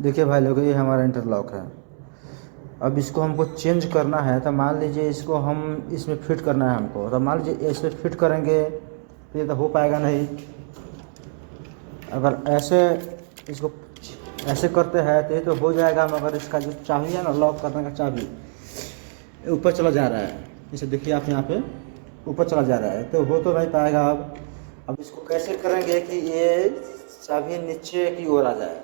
देखिए भाई लोग, ये हमारा इंटरलॉक है। अब इसको हमको चेंज करना है, तो मान लीजिए इसको हम इसमें फिट करना है हमको, तो मान लीजिए इसमें फिट करेंगे तो ये तो हो पाएगा नहीं। अगर ऐसे इसको ऐसे करते हैं तो ये तो हो जाएगा, मगर इसका जो चाबी है ना, लॉक करने का चाबी ऊपर चला जा रहा है। इसे देखिए आप यहाँ पे ऊपर चला जा रहा है, तो हो तो नहीं पाएगा। अब इसको कैसे करेंगे कि ये चाबी नीचे की ओर आ जाए।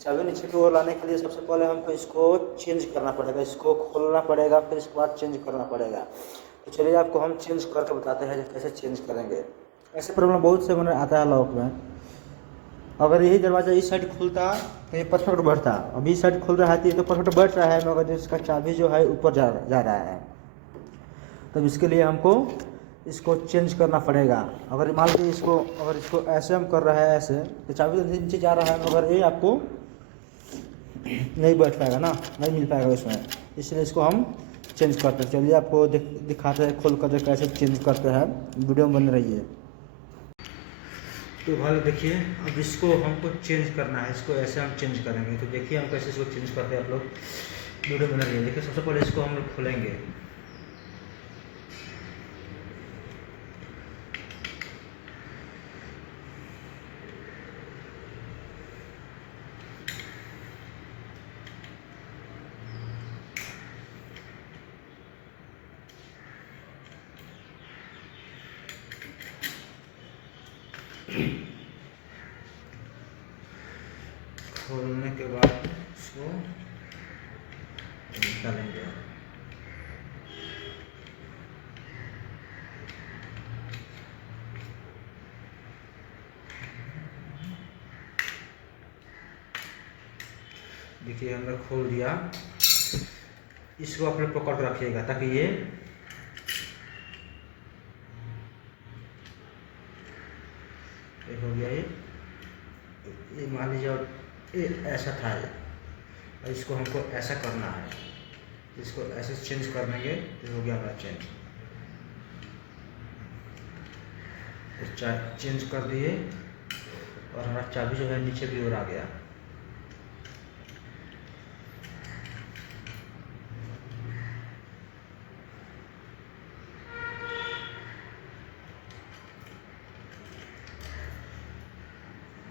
चाबी नीचे की ओर लाने के लिए सबसे पहले हमको इसको चेंज करना पड़ेगा, इसको खोलना पड़ेगा, फिर इसके बाद चेंज करना पड़ेगा। तो चलिए आपको हम चेंज करके बताते हैं कि कैसे चेंज करेंगे। ऐसे प्रॉब्लम बहुत से मैंने आता है लॉक में। अगर यही दरवाज़ा इस साइड खुलता तो ये परफेक्ट बैठता, अभी इस साइड खुल रहा है तो ये तो परफेक्ट बैठ रहा है, मगर इसका चाबी जो है ऊपर जा रहा है। तब इसके लिए हमको इसको चेंज करना पड़ेगा। अगर मान लीजिए अगर इसको ऐसे हम कर रहे हैं ऐसे, तो चाबी तो नीचे जा रहा है, मगर ये आपको नहीं बैठ पाएगा ना, नहीं मिल पाएगा इसमें। इसलिए इसको हम चेंज करते हैं। चलिए आपको दिखाते हैं खोल कर कैसे चेंज करते हैं, वीडियो में बन रही है। तो भाई देखिए, अब इसको हमको चेंज करना है, इसको ऐसे हम चेंज करेंगे। तो देखिए हम कैसे इसको चेंज करते हैं, आप लोग वीडियो बना रही है। देखिए सबसे पहले इसको हम लोग खोलेंगे। खोलने के बाद इसको निकालेंगे। देखिए हमने खोल दिया। इसको अपने पकड़ कर रखिएगा ताकि ये हो गया। ये मान लीजिए ये ऐसा था, और इसको हमको ऐसा करना है। इसको ऐसे चेंज कर देंगे तो हो गया हमारा चेंज। तो चेंज कर दिए और हमारा चाबी जो है नीचे की ओर आ गया।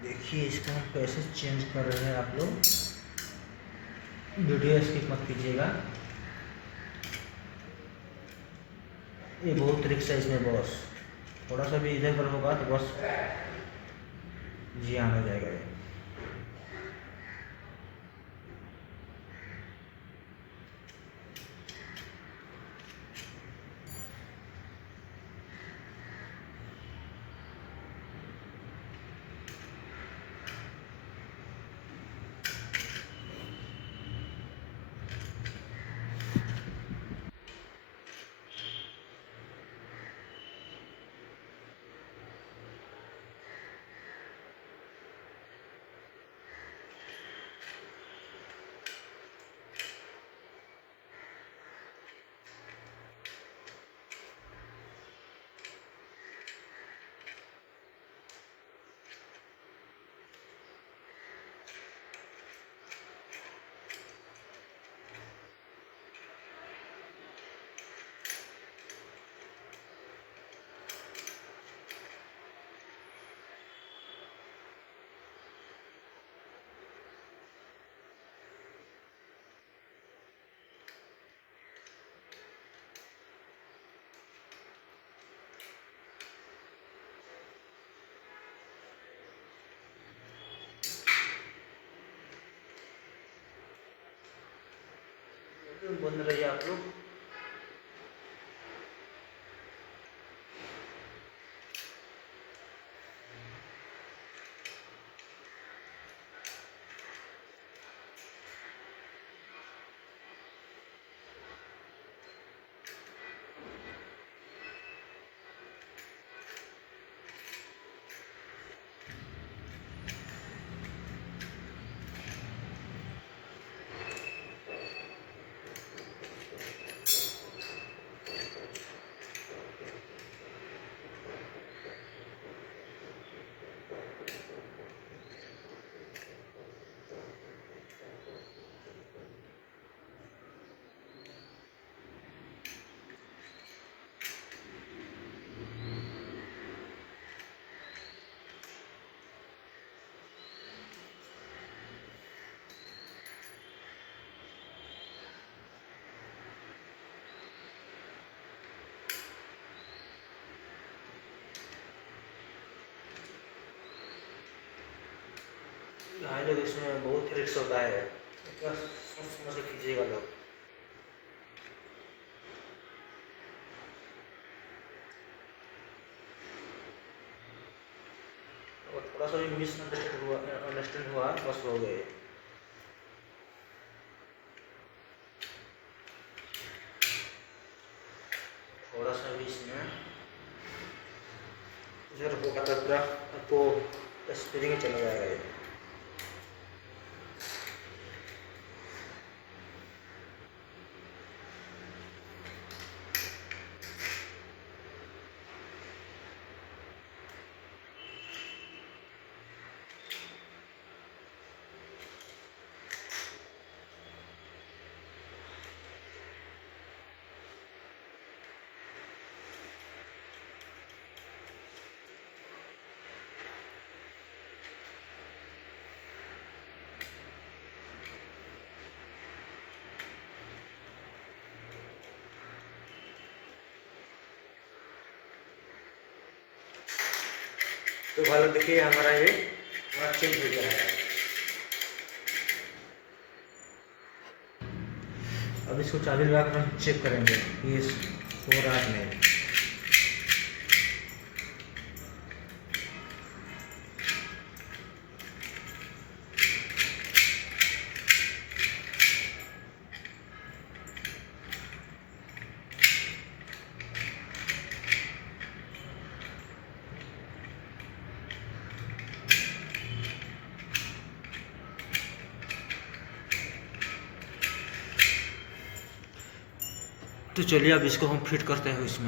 देखिए इसको हम कैसे चेंज कर रहे हैं, आप लोग वीडियो स्किप मत कीजिएगा। ये बहुत ट्रिक्स है इसमें बॉस, थोड़ा सा भी इधर पर होगा तो बस जी आना हो जाएगा ये। बन रही है आप लोग। भाई लोग इसमें बहुत रिक्स होता है, इतना सोच समझ के कीजिएगा लोग। और थोड़ा सा भी अंडरस्टैंड हुआ बस हो गए। थोड़ा सा भी इसमें इधर होगा तो पूरा आपको स्पीडिंग चला जाएगा ये। तो भाई लोग देखिए हमारा चेंज हो गया है। अब इसको चाबी लगा कर हम चेक करेंगे ये हो रहा है नहीं। तो चलिए अब इसको हम फिट करते हैं इसमें।